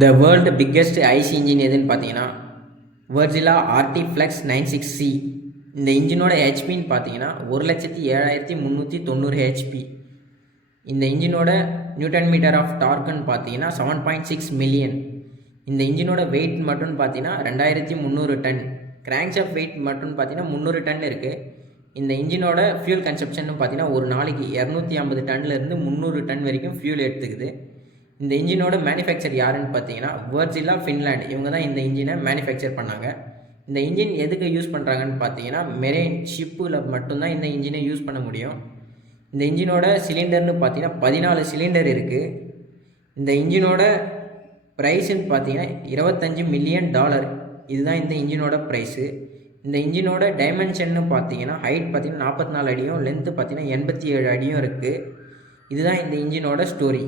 த world biggest ice engine எதுன்னு பார்த்தீங்கன்னா வெர்ஜிலா RT flex 96C. இந்த இன்ஜினோட ஹெச்பின்னு பார்த்தீங்கன்னா 1,07,390 ஹெச்பி. இந்த இன்ஜினோட நியூட்டன் மீட்டர் ஆஃப் டார்க்குன்னு பார்த்தீங்கன்னா 7.6 மில்லியன். இந்த இன்ஜினோட வெயிட் மட்டும் பார்த்தீங்கன்னா 2,300 டன். கிராங்க் ஷாஃப்ட் வெயிட் மட்டும் பார்த்தீங்கன்னா 300 டன் இருக்குது. இந்த இன்ஜினோட ஃபியூல் கன்சப்ஷன் பார்த்தீங்கன்னா ஒரு நாளைக்கு 250 டன்லேருந்து 300 டன் வரைக்கும் ஃபியூல் எடுத்துக்குது. இந்த இன்ஜினோட மேனுஃபேக்சர் யாருன்னு பார்த்தீங்கன்னா வெர்ஜிலா ஃபின்லாண்ட். இவங்க தான் இந்த இன்ஜினை மேனுஃபேக்சர் பண்ணாங்க. இந்த இன்ஜின் எதுக்கு யூஸ் பண்ணுறாங்கன்னு பார்த்தீங்கன்னா மெரெயின் ஷிப்பில் மட்டும்தான் இந்த இன்ஜினை யூஸ் பண்ண முடியும். இந்த இன்ஜினோட சிலிண்டர்னு பார்த்தீங்கன்னா 14 சிலிண்டர் இருக்குது. இந்த இன்ஜினோட ப்ரைஸுன்னு பார்த்தீங்கன்னா $25 மில்லியன். இதுதான் இந்த இன்ஜினோட ப்ரைஸு. இந்த இன்ஜினோட டைமென்ஷன்னு பார்த்தீங்கன்னா ஹைட் பார்த்தீங்கன்னா 44 அடியும், லென்த்து பார்த்தீங்கன்னா 87 அடியும் இருக்குது. இதுதான் இந்த இன்ஜினோட ஸ்டோரி.